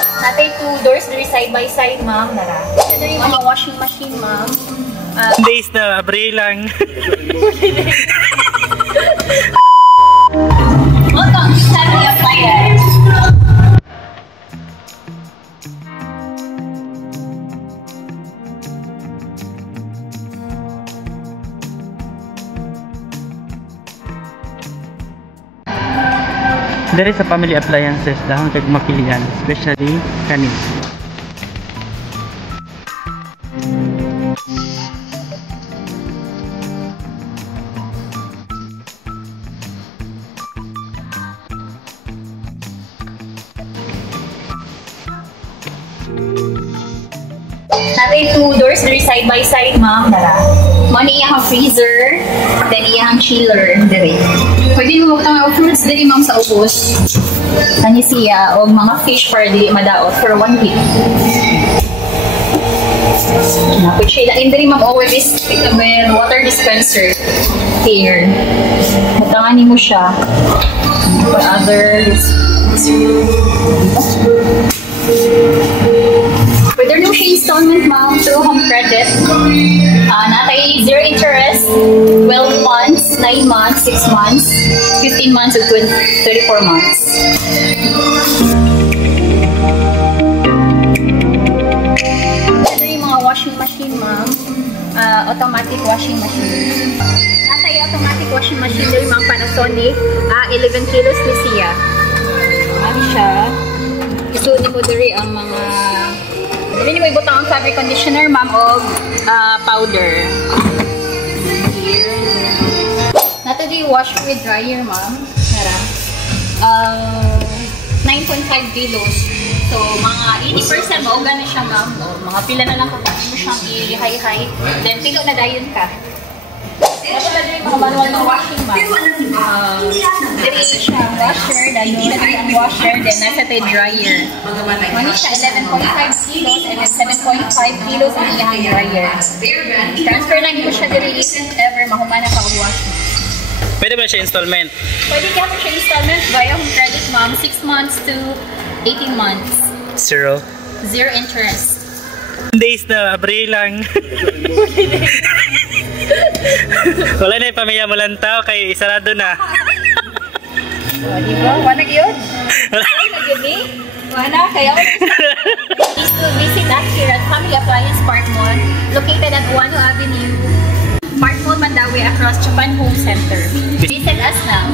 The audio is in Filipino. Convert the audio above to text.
Natay two doors dari side by side, ma'am. Nara. Dari mga washing machine, ma'am. Days na abre lang. Welcome to Family Appliance. Dari sa family appliances dahon kag makilian, especially kanin. Natay two doors dari side by side, ma'am. Nara. Mani iyang freezer, then iyang chiller diri. Pwede mo magtang fruits diri, ma'am, sa ubos. Kani siya o mga fish para di madaot for 1 week. Napit siya ilain diri, ma'am, with this water dispenser here. Matangani mo siya for others. Pwede rin siya installment, ma'am, through home credit. Natay 0 interest, 12 months, 9 months, 6 months, 15 months, and 34 months. Ito yung mga washing machine, ma'am. Automatic washing machine. Natay automatic washing machine dito, ma'am, Panasonic. 11 kilos ni siya. Ano siya? Isuot mo diri ang mga... Dili mo ibutang ang fabric conditioner, ma'am, o powder. Here. Nato di wash with dryer, ma'am. Nara. 9.5 kilos. So, mga 80% mauga na siya, ma'am. Mga pila na lang kung mo siyang i-high-high. Then, pilo na dayon ka. Nato na din mga manual ng washing, ma'am. Dili siya washer, dayon na ang washer, then nasa tayo dryer. Mani siya 11.5 kilos and then 7.5 kilos ang iyang dryer. Transfer na niyo siya dili if ever mahumana ka og washing. Pwede ba siya installment? Pwede ka mo siya installment via home credit, ma'am, 6 months to 18 months. Zero Interest. days na abre lang. Wala na yung pamilya mo lang tao kay isarado na. Di ba? Wana yun? Wana, kaya please to visit us here at Family Appliance Park Mall, located at Uano Avenue, Park Mall, Mandawi, across Japan Home Center. Visit us now.